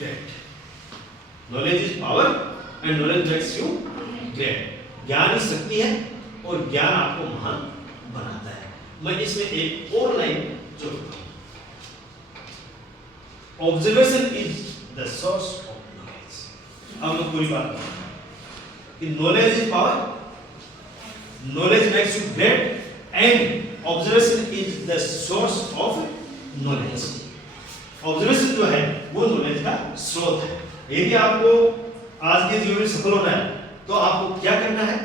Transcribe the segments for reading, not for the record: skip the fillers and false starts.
Great. Knowledge is power and knowledge makes you great. ज्ञान ही शक्ति है और ज्ञान आपको महान बनाता है। मैं इसमें एक और लाइन जोड़ता हूं, observation is the source of knowledge. अब लोग पूरी बात कि knowledge is power, knowledge makes you great and observation is the source of knowledge. Observation जो है वो नॉलेज का स्रोत है। यदि आपको आज के जीवन में सफल होना है तो आपको क्या करना है?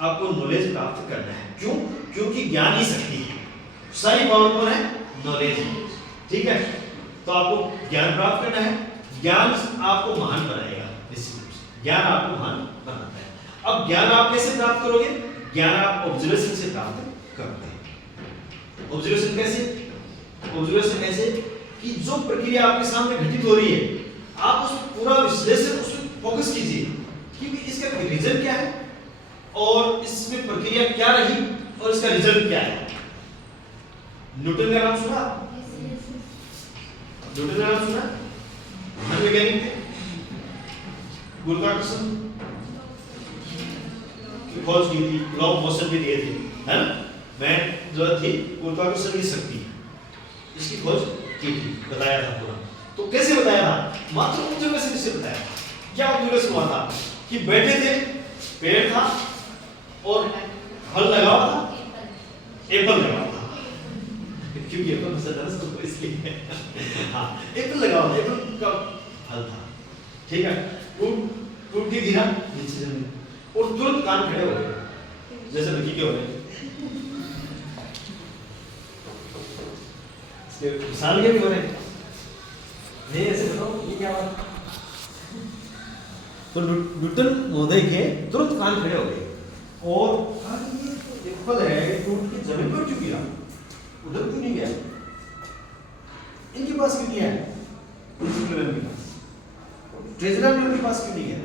आपको नॉलेज प्राप्त करना है। क्यों? क्योंकि ज्ञान ही शक्ति है। सारी पावर कौन है? नॉलेज है। ठीक है, तो आपको ज्ञान प्राप्त करना है। ज्ञान आपको महान बनाएगा, निश्चित रूप से ज्ञान आपको महान बनाता है। अब ज्ञान आप कैसे प्राप्त करोगे? ज्ञान आप ऑब्जर्वेशन से प्राप्त करते हैं। ऑब्जर्वेशन कैसे? ऑब्जर्वेशन ऐसे कि जो प्रक्रिया आपके सामने घटित हो रही है आप उस पूरा विश्लेषण, उस पर फोकस कीजिए कि इसका रीजन क्या है और इसमें प्रक्रिया क्या रही और इसका रिजल्ट क्या है। न्यूटन का नाम सुना? न्यूटन का नाम सुना? वैज्ञानिक थे, गुरुत्वाकर्षण की खोज की थी, लॉ ऑफ मोशन भी दिए थे, है ना? मैं जो थी गुरुत्वाकर्षण की शक्ति, इसकी खोज की थी, बताया था पूरा। तो कैसे बताया था? मात्र ऑब्जर्वेशन से बताया था। क्या ऑब्जर्वेशन हुआ था कि बैठे थे, पेड़ था और फल लगा हुआ था, एप्पल लगा हुआ था। क्योंकि एप्पल पसंद है सबको, इसलिए हाँ एप्पल लगा हुआ था, एप्पल का फल था। ठीक है, टूट के गिरा नीचे जमीन और तुरंत कान खड़े हो गए, जैसे लड़की के हो गए। साल के भी हो रहे नहीं, ऐसे बताओ ये क्या बात? तो न्यूटन महोदय के तुरंत कान खड़े हो गए और कहा कि ये एप्पल है, टूट के जमीन पर क्यों गिरा, उधर क्यों नहीं गया, इनके पास क्यों नहीं है, प्रिंसिपल के पास, ट्रेजरर के पास क्यों नहीं गया,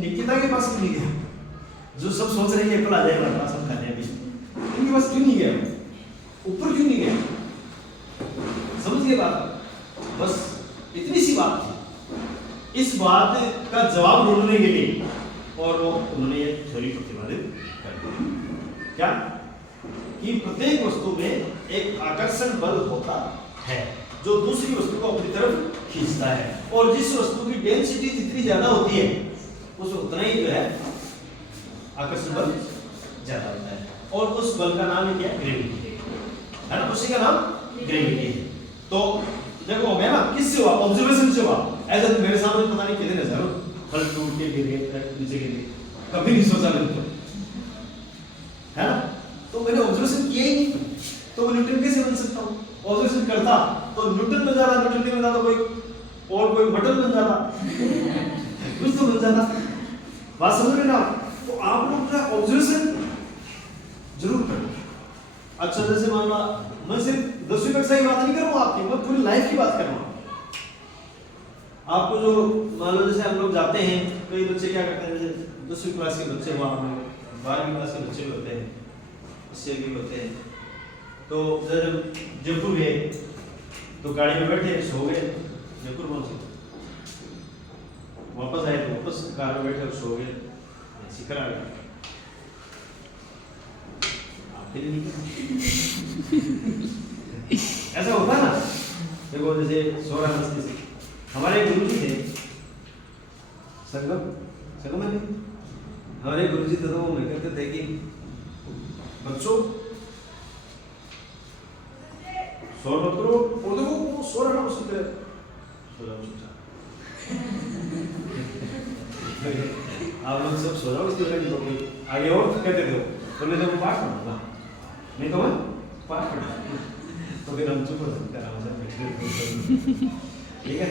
निकिता के पास क्यों नहीं गया, जो सब सोच रहे हैं एप्पल आ जाएगा पास हम खाने अभी, इनके पास क्यों नहीं गया, ऊपर क्यों नहीं गया? समझ गए बात? बस इतनी सी बात थी। इस बात का जवाब ढूंढने के लिए और वो उन्होंने ये थ्योरी प्रतिपादित कर दी। क्या? कि प्रत्येक वस्तु में एक आकर्षण बल होता है जो दूसरी वस्तु को अपनी तरफ खींचता है, और जिस वस्तु की डेंसिटी जितनी ज्यादा होती है उसमें उतना ही जो है आकर्षण बल ज्यादा होता है, और उस बल का नाम क्या है? ग्रेविटी है ना, उसी का नाम ग्रेविटी है। तो देखो हो गया ना, किससे हुआ? ऑब्जर्वेशन से हुआ। ऐसा तो मेरे सामने पता नहीं कितने हजारों फल टूट के गिर गए, नीचे गिर गए, कभी नहीं सोचा मैंने तो, है ना? तो मैंने ऑब्जर्वेशन किया ही नहीं, तो मैं न्यूटन कैसे बन सकता हूँ? ऑब्जर्वेशन करता तो न्यूटन बन जाता, न्यूटन नहीं बनता तो कोई और कोई बटन बन जाता, कुछ तो बन जाता। बात समझ रहे ना? तो आप लोग जो ऑब्जर्वेशन जरूर करें। अच्छा, जैसे मान लो मैं सिर्फ 10वीं कक्षा की बात नहीं कर रहा हूँ आपकी, मैं पूरी लाइफ की बात कर रहा हूँ। आपको जो मान लो जैसे हम लोग जाते हैं, कई बच्चे क्या करते हैं, जैसे 10वीं क्लास के बच्चे, वहाँ 12वीं क्लास के बच्चे भी होते हैं, इससे भी होते हैं। तो जब जयपुर गए तो गाड़ी में बैठे, सो गए, जयपुर पहुंचे, वापस आए तो वापस कार में बैठे और सो गए, शिखर आ गया। ऐसा होता ना? देखो जैसे सोरा मस्ती से हमारे गुरुजी थे, संगम में हमारे गुरुजी थे, तो वो मैं कहते थे कि बच्चों सो मत करो, और देखो वो सो रहा ना, सुनते आप लोग सब सो जाओ, इसके आगे और कहते थे, बोले तो पाठ पढ़ना, नहीं तो मैं पाठ पढ़ा, तो फिर हम चुप हो सकते हैं। ठीक है,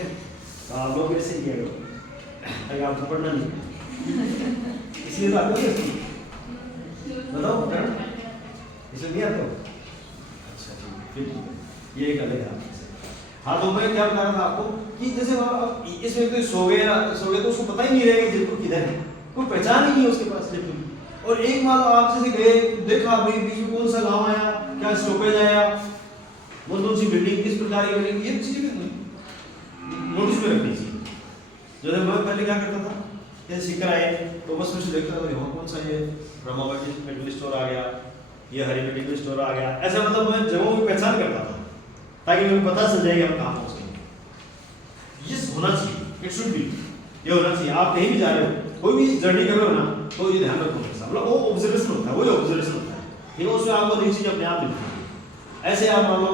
तो आप लोग ऐसे ही करो, अगर आपको पढ़ना नहीं, इसलिए तो आते हो, बताओ इसलिए नहीं आते हो? अच्छा ठीक है, ये एक अलग है। हाँ, तो मैं क्या बता रहा था आपको कि जैसे इसमें तो सो गए तो उसको पता ही नहीं रहेगा जयपुर किधर है, कोई पहचान ही नहीं है उसके पास जयपुर। और एक मान लो आप जैसे गए, देखा भाई बीच में कौन सा गांव आया, क्या स्टॉपेज आया, कौन सी बिल्डिंग, किस प्रकार की बिल्डिंग, ये चीजें नहीं, नोटिस में रखनी चाहिए। जैसे मैं पहले क्या करता था, ये सीकर आए तो बस मुझे देखता था कि हाँ कौन सा ये रमाबाई मेडिकल स्टोर आ गया, ये हरी मेडिकल स्टोर आ गया, ऐसा मतलब मैं जगहों की पहचान करता था ताकि मुझे पता चल जाए कि हम कहाँ पहुँच गए। ये होना चाहिए, इट शुड बी, ये होना चाहिए। आप कहीं भी जा रहे हो, कोई भी जर्नी कर रहे हो ना, तो ये ध्यान रखो हमेशा, मतलब वो ऑब्जर्वेशन होता है, वही ऑब्जर्वेशन होता है, ठीक है। उसमें आपको नई चीज़ अपने आप मिलती है। ऐसे आप मान लो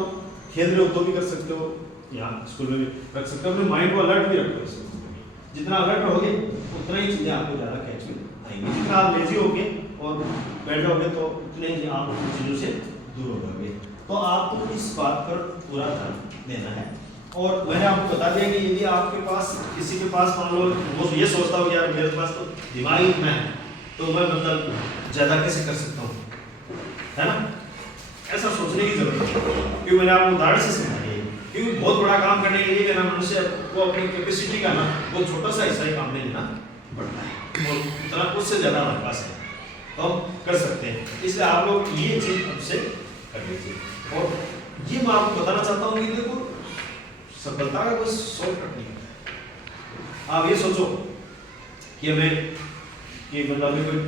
खेल रहे हो तो भी कर सकते हो, यहाँ स्कूल में भी रख सकते हो, अपने माइंड को अलर्ट भी रखो। इसमें जितना अलर्ट रहोगे उतना ही चीज़ें आपको ज़्यादा कैच में आएंगी। जितना आप लेजी होगे और बैठ जाओगे तो उतने ही आप उन चीज़ों से दूर हो जाओगे। तो आपको इस बात पर पूरा ध्यान देना है। और मैंने आपको बता दिया कि यदि आपके पास किसी के पास मान लो वो ये सोचता हो कि यार मेरे पास तो दिमाग ही इतना है, तो मैं मतलब ज़्यादा कैसे कर सकता हूँ, है ना, ऐसा सोचने की जरूरत है। क्योंकि मैंने आपको उदाहरण से समझाया, क्योंकि बहुत बड़ा काम करने के लिए मेरा मनुष्य को अपनी कैपेसिटी का ना वो छोटा सा हिस्सा ही काम में लेना पड़ता है, और उतना उससे ज़्यादा हमारे पास है तो हम कर सकते हैं। इसलिए आप लोग ये चीज़ हमसे कर लीजिए। और ये मैं आपको बताना चाहता हूँ कि देखो सफलता का कोई शॉर्टकट नहीं होता। आप ये सोचो कि हमें कि मतलब हमें कोई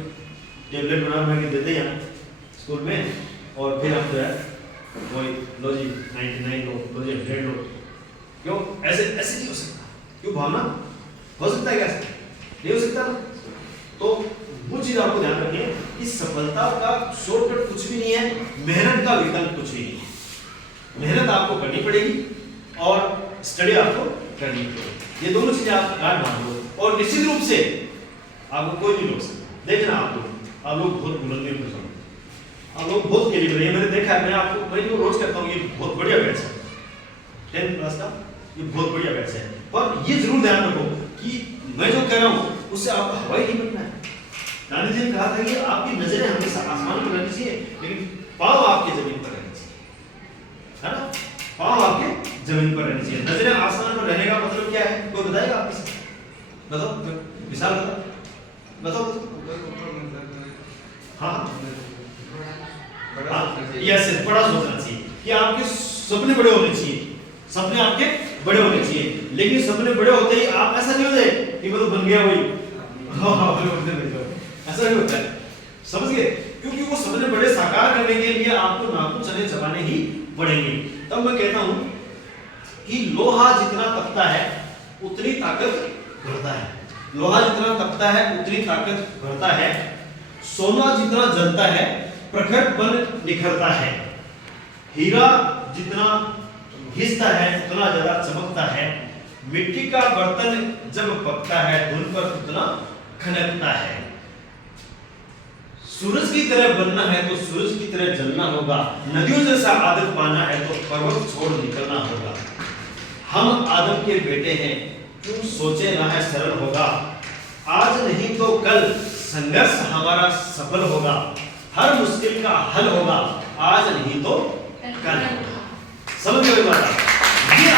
टेबलेट बना के देते हैं स्कूल में, और फिर हम जो है कोई लो जी 99 लो जी 100 लो, क्यों ऐसे ऐसे नहीं हो सकता। क्यों भावना हो सकता है, कैसे नहीं हो सकता ना। तो वो चीज़ आपको ध्यान रखनी है कि सफलता का शॉर्टकट कुछ भी नहीं है, मेहनत का विकल्प कुछ भी नहीं है। मेहनत आपको करनी पड़ेगी और स्टडी आपको करनी पड़ेगी, ये दोनों चीज़ें आप याद मान लो। और निश्चित रूप से आपको कोई नहीं रोक सकता। देखना आप लोग बहुत बुलंदी में, आप लोग बहुत कैलिबर है, मैंने देखा है, मैं तो रोज कहता हूँ ये बहुत बढ़िया बैच है 10th क्लास का, ये बहुत बढ़िया बैच है। पर ये जरूर ध्यान रखो कि मैं जो कह रहा हूँ उससे आपको हवाई नहीं बनना है। गांधी जी ने कहा था कि आपकी नजरें हमेशा आसमान पर रहनी चाहिए, लेकिन पाँव आपके जमीन पर रहनी चाहिए, है ना, पाँव आपके जमीन पर रहनी चाहिए। नजरें आसमान पर रहने का मतलब क्या है, कोई बताएगा आपको? बताओ, विशाल बताओ। हाँ यस, बड़ा सोचना चाहिए कि आपके सपने बड़े होने चाहिए, सपने आपके बड़े होने चाहिए। लेकिन सपने बड़े होते ही आप ऐसा नहीं हो जाए कि वो तो बन गया वही, ऐसा नहीं होता है, समझ गए? क्योंकि वो सपने बड़े साकार करने के लिए आपको नाखून चने चबाने ही पड़ेंगे। तब मैं कहता हूं कि लोहा जितना तपता है उतनी ताकत बढ़ता है, लोहा जितना तपता है उतनी ताकत बढ़ता है, सोना जितना जलता है प्रखर बन निखरता है, हीरा जितना घिसता है उतना ज्यादा चमकता है, मिट्टी का बर्तन जब पकता है धुन पर उतना खनकता है। सूरज की तरह बनना है तो सूरज की तरह जलना होगा, नदियों जैसा आदत पाना है तो पर्वत छोड़ निकलना होगा। हम आदम के बेटे हैं, क्यों सोचे ना है सरल होगा, आज नहीं तो कल संघर्ष हमारा सफल होगा, हर मुश्किल का हल होगा, आज नहीं तो कल। समझ गए बात? ये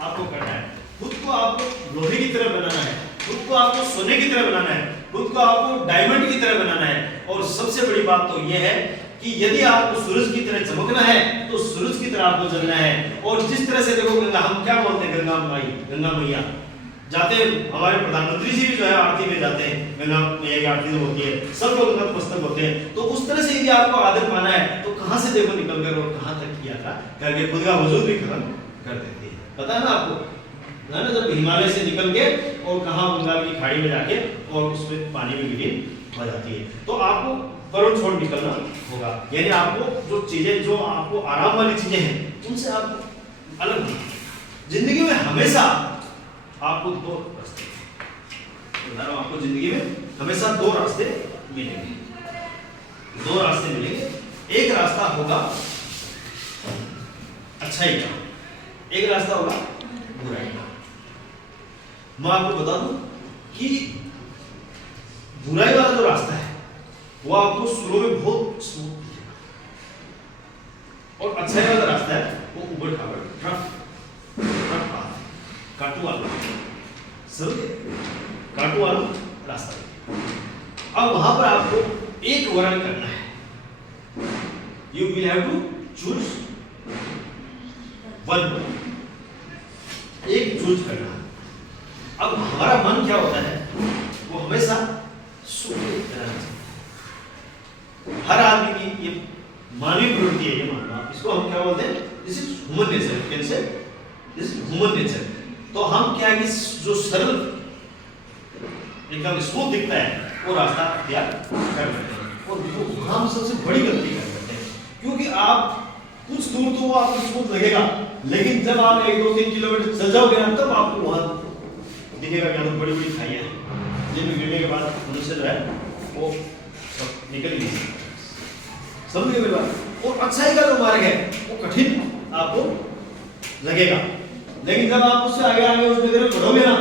आपको करना है, खुद को आपको लोहे की तरह बनाना है, खुद को आपको सोने की तरह बनाना है, खुद को आपको डायमंड की तरह बनाना है। और सबसे बड़ी बात तो यह है कि यदि आपको सूरज की तरह चमकना है तो सूरज की तरह आपको जलना है। और जिस तरह से देखो गंगा, हम क्या बोलते हैं, गंगा माई, गंगा मैया जाते, हमारे प्रधानमंत्री जी भी जो है आरती में जाते हैं, गंगा मैया की आरती होती है, सब लोग नतमस्तक होते हैं। तो उस तरह से यदि आपको आदत पाना है तो कहां से देखो निकल कर और कहां तक की यात्रा करके खुद का वजूद भी खत्म कर देती है। पता है ना आपको, है ना, जब हिमालय से निकल के और कहां बंगाल की खाड़ी में जाके और उसमें पानी में विलीन हो जाती है। तो आपको पर्वत छोड़ निकलना होगा, यानी आपको जो चीजें, जो आपको आराम वाली चीजें हैं उनसे आपको अलग होना। जिंदगी में हमेशा आपको दो रास्ते, आपको जिंदगी में हमेशा दो रास्ते मिलेंगे, दो रास्ते मिलेंगे। एक रास्ता होगा अच्छाई का, एक रास्ता होगा बुराई का। मैं आपको बता दूं कि बुराई वाला जो रास्ता है वो आपको शुरू में बहुत स्मूथ दिखेगा, और अच्छाई वाला रास्ता है वो उबड़ खाबड़ टफ काटू वाला, समझे, काटू वाला रास्ता। अब वहां पर आपको एक वर्ण करना है, you will have to choose one एक चूज करना। अब हमारा मन क्या होता है, वो हमेशा सुख की तरह चाहिए। हर आदमी की ये मानवीय प्रवृत्ति है, ये मानना, इसको हम क्या बोलते हैं, दिस इज ह्यूमन नेचर, कैसे दिस इज ह्यूमन नेचर। तो हम क्या है कि जो सरल एकदम स्मूथ दिखता है वो रास्ता अख्तियार कर लेते हैं, और जो हम सबसे बड़ी गलती कर लेते हैं, क्योंकि आप कुछ दूर तो वो आपको स्मूथ लगेगा, लेकिन जब आप 1-2-3 किलोमीटर चल जाओगे ना, तब आपको वहां दिखेगा कि बड़ी बड़ी खाइयां हैं, जिनमें गिरने के बाद मनुष्य जो है वो सब निकल ही नहीं सकता। समझिए मेरी बात। और अच्छाई का जो मार्ग है वो कठिन आपको लगेगा, लेकिन जब आप उससे आगे आगे उसमें बढ़ोगे ना,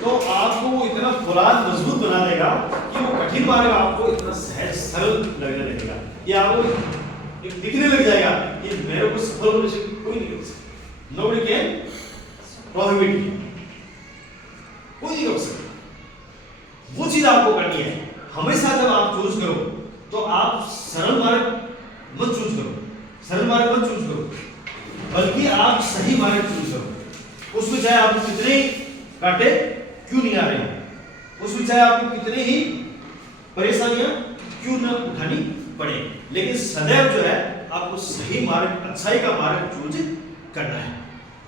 तो आपको वो इतना फौलाद मजबूत बना देगा कि वो कठिन मार्ग आपको इतना सहज सरल लगने लगेगा। ये आपको दिखने लग जाएगा कि मेरे को सफल होने से कोई नहीं रोक सकता, नोबडी कैन प्रोहिबिट मी, कोई नहीं रोक सकता। वो चीज आपको करनी है। हमेशा जब आप चूज करो तो आप सरल मार्ग मत चूज करो, सरल मार्ग मत चूज करो, बल्कि आप सही मार्ग चूज करो। उसमें चाहे आपको कितने कांटे क्यों नहीं आ रहे हैं, उसमें चाहे आपको कितने ही परेशानियां क्यों न उठानी पड़े, लेकिन सदैव जो है आपको सही मार्ग, अच्छाई का मार्ग चूज करना है।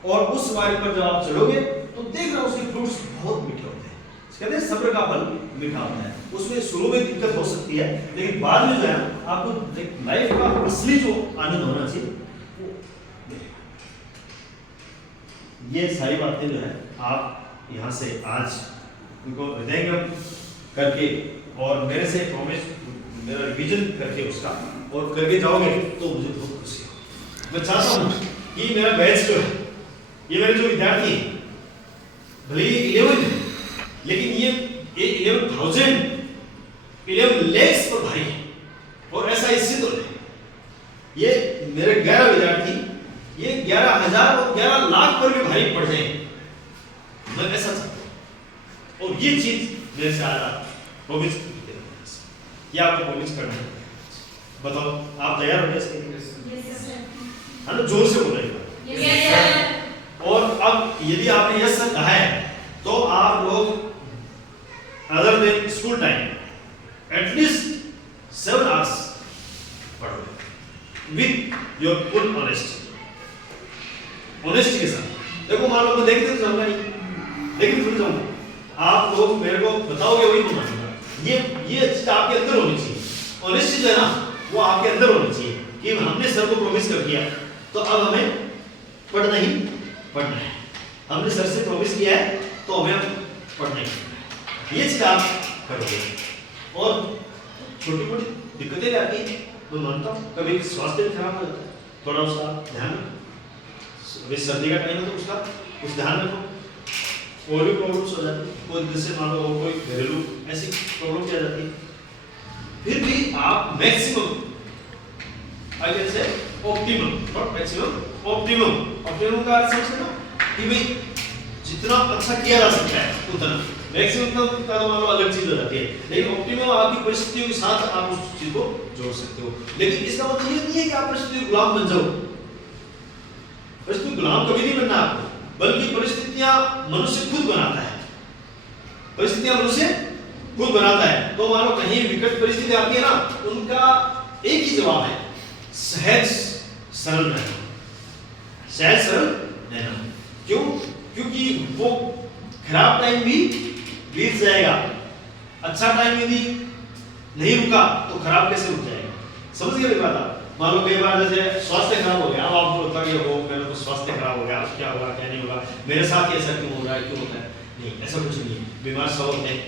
और उस मार्ग पर जब आप चलोगे तो देख रहे हो उसके फ्रूट्स बहुत मीठे होते हैं। कहते हैं सब्र का फल मीठा होता है। उसमें शुरू में दिक्कत हो सकती है, लेकिन बाद में जो है आपको लाइफ का असली जो आनंद होना चाहिए वो मिलेगा। ये सारी बातें जो है आप यहाँ से आज उनको हृदयंगम करके और मेरे से प्रॉमिस, मेरा रिवीजन करके उसका और करके जाओगे तो मुझे बहुत खुशी हो। मैं चाहता हूँ कि मेरा बैच जो है, ये मेरे जो विद्यार्थी हैं, भले ही 11 है, लेकिन ये 11 lakhs पर भारी है, और ऐसा इससे तो नहीं। ये मेरे 11 विद्यार्थी ये 11,000 और 11 लाख पर भी भारी पड़ जाएंगे, मैं ऐसा चाहता हूँ। और ये चीज मेरे से आज आप प्रोमिस या आपको प्रोमिस करना है। बताओ आप तैयार हो गए? है ना, जोर से बोलेगा। और अब यदि आपने यस सर कहा है तो आप लोग other than school time at least 7 hours पढ़ोगे विद योर फुल ऑनेस्टी के साथ। देखो मान लो मैं देखते तो जाऊंगा नहीं, लेकिन सुन जाऊंगा, आप लोग मेरे को बताओगे वही मैं मानूंगा। ये चीज आपके अंदर होनी चाहिए, ऑनेस्टी जो है ना वो आपके अंदर होनी चाहिए कि हमने सर को प्रॉमिस कर दिया तो अब हमें पढ़ना ही पढ़ना है। हमने सर से प्रॉमिस किया है तो हमें पढ़ना ही पढ़ना है। ये चीज आप करोगे। और छोटी मोटी दिक्कतें आती हैं, मैं मानता हूँ, कभी स्वास्थ्य खराब हो जाता है, थोड़ा उसका ध्यान रखो। अभी सर्दी का टाइम है तो उसका कुछ ध्यान रखो। और भी प्रॉब्लम्स हो जाती है, कोई जैसे मान लो कोई घरेलू ऐसी प्रॉब्लम आ जाती है, फिर भी आप maximum I can say optimum, not maximum, optimum का अर्थ समझते ना कि भाई जितना अच्छा किया जा सकता है उतना। मैक्सिमम का मान लो अलग चीज हो जाती है, लेकिन ऑप्टिमम आपकी परिस्थितियों के साथ आप उस चीज को जोड़ सकते हो। लेकिन इसका मतलब ये नहीं है कि आप परिस्थिति के गुलाम बन जाओ। परिस्थिति गुलाम कभी नहीं बनना आपको, बल्कि परिस्थितियां मनुष्य खुद बनाता है। परिस्थितियां मनुष्य खुद बनाता है। तो मान लो कहीं विकट परिस्थिति आती है ना, उनका एक ही जवाब है, सहज सरल रहना, सहज सरल रहना। क्यों? क्योंकि वो खराब टाइम भी बीत जाएगा, अच्छा टाइम यदि नहीं रुका तो खराब कैसे रुक जाएगा? समझ गए मेरी बात आप? मान लो कई बार जैसे स्वास्थ्य खराब हो गया, अब आपको लगता है वो मेरे को स्वास्थ्य खराब हो गया, अब क्या होगा क्या नहीं होगा, मेरे साथ ऐसा क्यों हो रहा है, क्यों होता है? नहीं, ऐसा कुछ नहीं है। बीमार सब होते हैं,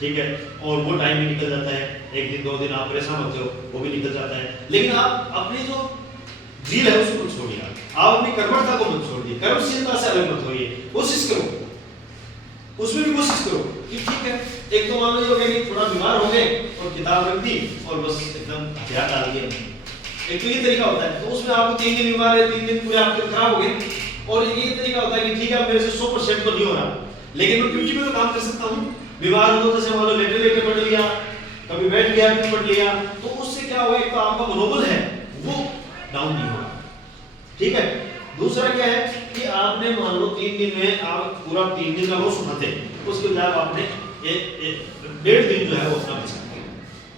ठीक है, और वो टाइम भी निकल जाता है, एक दिन 2 दिन आप परेशान होते हो, वो भी निकल जाता है। लेकिन आप अपनी जो जील है उसको छोड़िए, आप अपनी कर्मठता को मत छोड़िए, कर्मशीलता से अलग मत होइए, कोशिश करो, उसमें भी कोशिश करो कि ठीक है, एक तो मान लो ये हो गया कि थोड़ा बीमार हो गए और किताब रख दी और बस एकदम हथियार डाल दिए, एक तो ये तरीका होता है। तो उसमें आपको 3 दिन बीमार है, 3 दिन पूरे आपके खराब हो गए। और ये तरीका होता है कि ठीक है मेरे से 100% तो नहीं हो रहा, लेकिन मैं 50 में तो काम कर सकता हूँ। बीमार हो तो जैसे मान लो लेटे पढ़ लिया, कभी बैठ गया फिर पढ़ लिया, तो उससे क्या होगा, एक तो आपका मनोबल है वो डाउन नहीं होगा, ठीक है। दूसरा क्या है कि आपने मान लो 3 दिन में आप पूरा 3 दिन का रोज उठाते उसके बाद आपने डेढ़ दिन जो है वो अपना बचा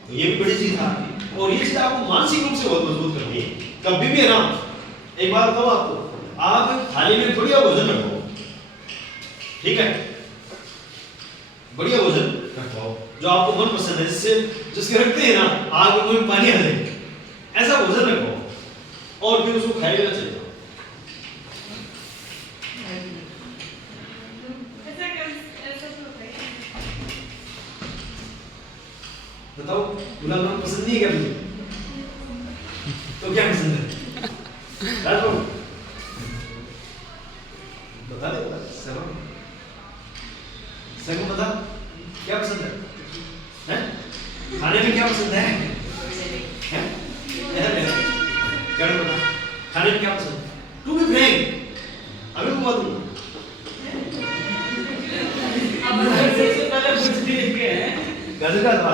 तो ये भी बड़ी चीज है आपकी और ये चीज आपको मानसिक रूप से बहुत मजबूत करती है कभी भी है ना एक बात बताऊं आपको आप थाली में बढ़िया भोजन रखो ठीक है बढ़िया भोजन रखो जो आपको मन पसंद है जिससे जिसके रखते हैं ना आग में मुंह में पानी आ जाए ऐसा भोजन रखो और फिर उसको खाएगा चले जाओ बताओ गुलाब जामुन पसंद नहीं है क्या मुझे तो क्या पसंद है राजू बता दे सर सर बता क्या पसंद है खाने में क्या पसंद है क्या बता खाने में क्या पसंद है टू बी फ्रैंक अभी बता दूं गाजर का हलवा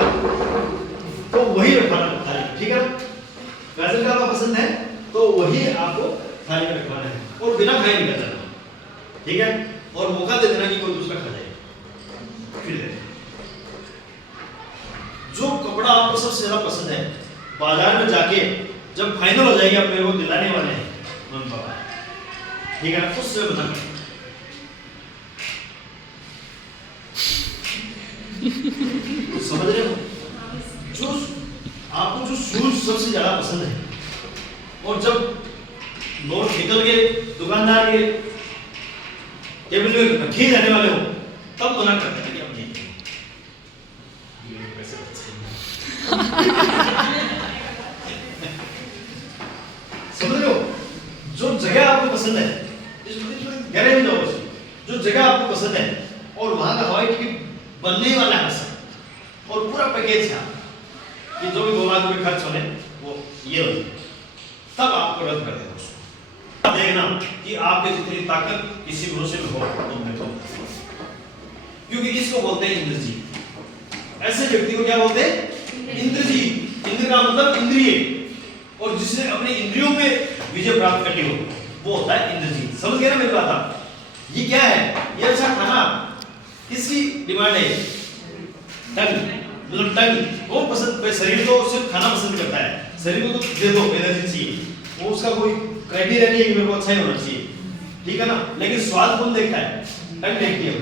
तो वही रखवाना थाली ठीक है गाजर का हलवा पसंद है तो वही आपको थाली में रखवाना है और बिना खाए निकल जाना ठीक है और मौका दे देना कि कोई दूसरा खा जाए फिर दे जो कपड़ा आपको सबसे ज्यादा पसंद है बाजार में जाके जब फाइनल हो जाएगी आप मेरे को दिलाने वाले हैं मम्मी पापा ठीक है उससे बताना समझ रहे हो जो आपको जो शूज सबसे ज्यादा पसंद है और जब नोट निकल के दुकानदार के टेबल में रखे जाने वाले हो तब मना करते हैं कि हम नहीं पैसे समझ रहे हो जो जगह आपको पसंद है गहरे में जाओ जो जगह आपको पसंद है और वहां का हवाई टिकट बनने वाला है और पूरा पैकेज है कि जो भी 2 लाख रुपए खर्च होने वो ये हो तब आपको रद्द कर देना उसको देखना कि आपके जितनी ताकत किसी भरोसे में हो तो मैं तो क्योंकि इसको बोलते हैं इंद्रजीत ऐसे व्यक्ति को क्या बोलते हैं इंद्रजीत इंद्र का मतलब इंद्रिय और जिसने अपने इंद्रियों पे विजय प्राप्त करनी हो वो होता है इंद्रजीत समझ गए ना मेरी बात ये क्या है ये अच्छा खाना किसकी डिमांड है टंग मतलब टंग वो पसंद शरीर तो सिर्फ खाना पसंद करता है शरीर को तो दे दो एनर्जी चाहिए वो उसका कोई क्राइटेरिया नहीं है कि मेरे को अच्छा ही होना चाहिए ठीक है ना लेकिन स्वाद कौन देखता है टंग देखती है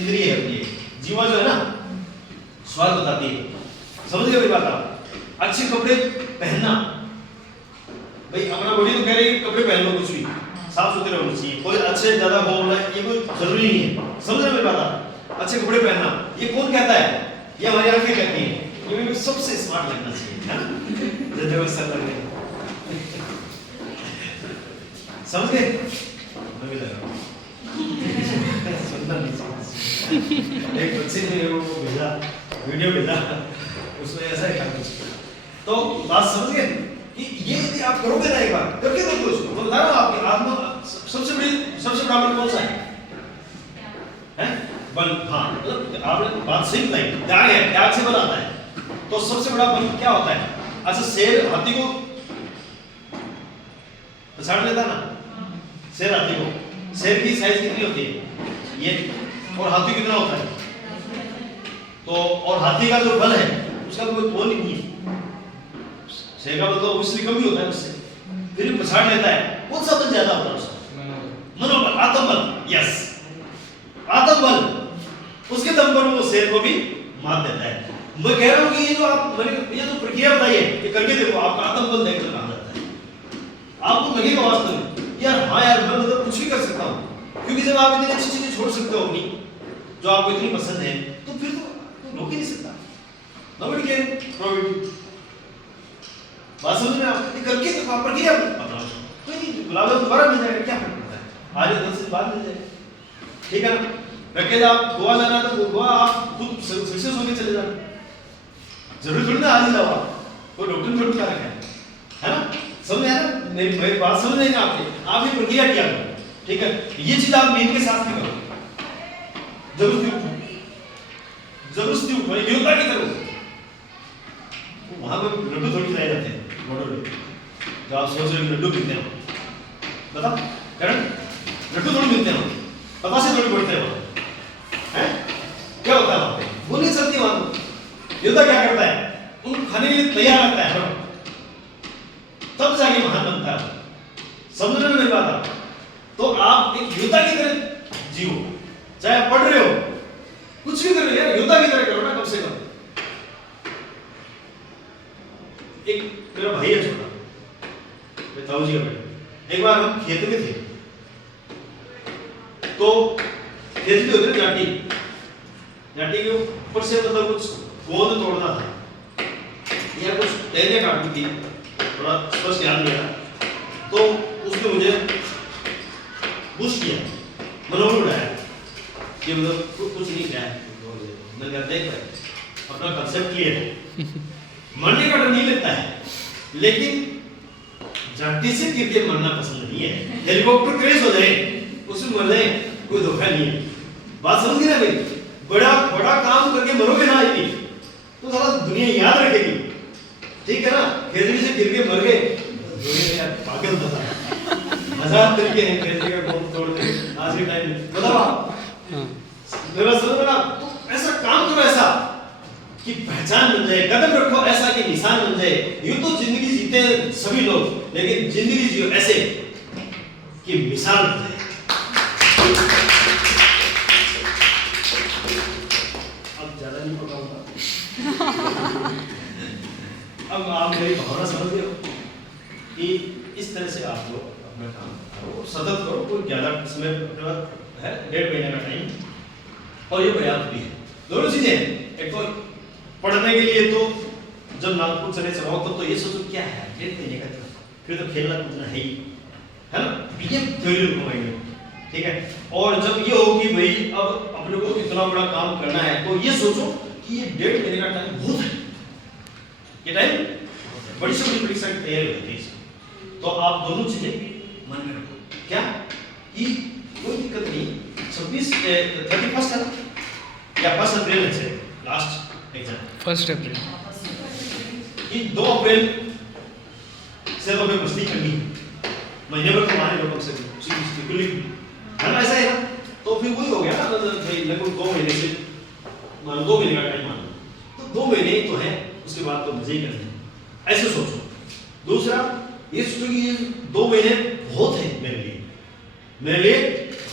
इंद्रिय है अपनी जीवा जो है ना स्वाद बताती है समझ गए मेरी बात आप अच्छे कपड़े पहनना भाई अपना बॉडी तो कह रही है कपड़े पहन लो कुछ भी साफ सुथरे होने चाहिए कोई अच्छे ज्यादा हो रहा है ये कोई जरूरी नहीं है समझ रहे मेरी बात अच्छे कपड़े पहनना ये कौन कहता है ये हमारी आंखें कहती हैं ये भी सबसे स्मार्ट लगना चाहिए है ना जब सर लग रहे समझ गए मैं भी लग रहा सुंदर नहीं एक बच्चे ने वो भेजा वीडियो भेजा उसमें ऐसा ही था तो बात समझ गए कि ये यदि आप करोगे ना एक बार करके देखो इसको मैं बता रहा हूं आपकी आत्मा सबसे बड़ा बल कौन सा है बल हाँ मतलब आपने बात सही बताई त्याग है त्याग से बल आता है तो सबसे बड़ा बल क्या होता है अच्छा शेर हाथी को पछाड़ लेता ना शेर हाथी को शेर की साइज कितनी होती है ये और हाथी कितना होता है तो और हाथी का जो बल है उसका कोई तोल नहीं है शेर का बल तो इसलिए कम ही होता है उससे फिर भी पछाड़ लेता है कौन सा बल ज्यादा होता है उसका मनोबल आत्मबल यस आत्मबल उसके दम पर वो शेर को भी मार देता है मैं कह रहा हूं कि ये जो आप ये जो प्रक्रिया बताइए कि करके देखो आपका आत्मबल देखकर कहां जाता है आपको लगेगा वास्तव में यार हाँ यार मैं मतलब कुछ भी कर सकता हूं क्योंकि जब आप इतनी अच्छी चीजें छोड़ सकते हो अपनी जो आपको इतनी पसंद है तो फिर तो रोक ही नहीं सकता नोबडी कैन प्रोहिबिट बात समझ में आप करके देखो आप प्रक्रिया अपनाओ कोई नहीं गुलाब जामुन दोबारा मिल जाएगा क्या फर्क पड़ता है आज 10 दिन बाद मिल जाएगा ठीक है ना रखे आप गोवा जाना तो गोवा आप खुद सक्सेस होके चले जाना जरूरी थोड़ी ना आज ही जाओ आप कोई डॉक्टर थोड़ी ना रखा है ना समझ आया ना मेरी बात समझ नहीं आपने आप ये प्रक्रिया किया करो ठीक है ये चीज आप नींद के साथ में करो जबरदस्ती उठो योद्धा की करो वहां पे लड्डू थोड़ी खिलाए जाते हैं मोड़ो जो आप सोच रहे हो लड्डू कितने बताओ करंट लड्डू थोड़ी मिलते हैं, पता से थोड़ी बढ़ते हैं, क्या होता है वहां पे? वो नहीं चलती वहां। योद्धा क्या करता है? उनको खाने के लिए तैयार रखता है, तब जाके महान बनता है। समझने में मेरी बात है? तो आप एक योद्धा की तरह जियो, चाहे आप पढ़ रहे हो, कुछ भी कर रहे हो, योद्धा की तरह करो ना कम से कम। एक मेरा भाई है छोटा, मेरे ताऊ जी का बेटा। एक बार हम खेत में थे, तो खेत में होते जाटी, जाटी के ऊपर से मतलब कुछ गोंद तोड़ना था या कुछ टहनियां काटनी थी, थोड़ा स्पष्ट याद नहीं आ। तो उसने मुझे बुश किया, मनोबल उड़ाया कि मतलब कुछ नहीं किया है। मैंने कहा देख भाई अपना कंसेप्ट क्लियर है, मरने का डर नहीं लगता है, लेकिन जाटी से गिर के मरना पसंद नहीं है। हेलीकॉप्टर क्रैश हो जाए उसमें मर जाए कोई धोखा नहीं है। बात समझ गए ना भाई? बड़ा बड़ा काम करके मरोगे ना आदमी तो सारा दुनिया याद रखेगी, ठीक है ना? खेजड़ी से गिर के मर गए, यार पागल था। हजार तरीके हैं खेजड़ी का गोंद तोड़ने आज के टाइम में, बताओ आप मेरा समझ में ना। तो ऐसा काम करो ऐसा कि पहचान बन जाए, कदम रखो ऐसा कि निशान बन जाए। यूं तो जिंदगी जीते हैं सभी लोग, लेकिन जिंदगी जियो ऐसे कि मिसाल बन जाए। अब ज्यादा नहीं पकाऊंगा। अब आप मेरी भावना समझ गए हो कि इस तरह से आप लोग अपना काम करो, सतत करो। कोई ज्यादा समय है, 1.5 महीने का टाइम, और ये पर्याप्त भी है। दोनों चीजें, एक तो पढ़ने के लिए तो जब नागपुर चले चलाओ तो ये सोचो क्या है 1.5 महीने का, फिर तो खेलना कूदना है ही, है ना? ये थ्योरी रखो, ठीक है। और जब ये हो कि भाई अब अपने को इतना बड़ा काम करना है, तो ये सोचो कि ये 1.5 महीने का टाइम बहुत है। ये टाइम बड़ी से बड़ी परीक्षा की तैयारी होती है। तो आप दोनों चीजें मन में रखो, क्या कि कोई दिक्कत नहीं। 31 है ना, या 1 अप्रैल है लास्ट एग्जाम, 1 अप्रैल कि 2 अप्रैल से तो हमें मस्ती करनी है, महीने भर तो मान लो कम से कम, बिल्कुल है ना? ऐसा है ना? तो फिर वही हो गया ना, लगभग 2 महीने से मान लो 2 महीने का टाइम मान लो, तो 2 महीने तो है, उसके बाद तो मजे ही करने हैं, ऐसे सोचो। दूसरा ये सोचो कि ये 2 महीने बहुत है मेरे लिए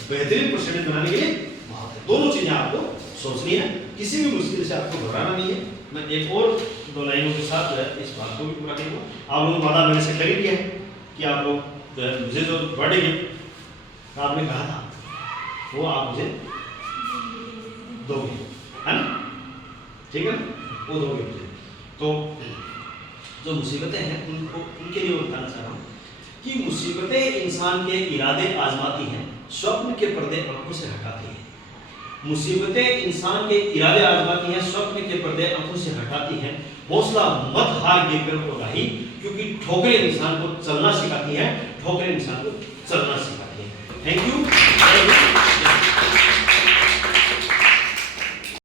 बेहतरीन परसेंटेज बनाने के लिए बहुत है। दोनों चीजें आपको सोचनी है, किसी भी मुश्किल से आपको घबराना नहीं है। मैं एक और 2 लाइनों के साथ जो है इस बात को भी पूरा करूँगा। आप लोगों ने वादा मेरे से कर ही दिया है कि आप लोग जो है मुझे जो बर्थडे गिफ्ट आपने कहा था वो आप मुझे दोगे, है ना? ठीक है ना? वो दोगे मुझे। तो जो मुसीबतें हैं उनको उनके लिए बताना चाह रहा हूँ कि मुसीबतें इंसान के इरादे आजमाती हैं, स्वप्न के पर्दे आंखों से हटाती हैं। मुसीबतें इंसान के इरादे आजमाती हैं, स्वप्न के पर्दे आंखों से हटाती हैं। हौसला मत हार गिरकर उड़ाही, क्योंकि ठोकरें इंसान को चलना सिखाती हैं, ठोकरें इंसान को चलना सिखाती हैं। Thank you.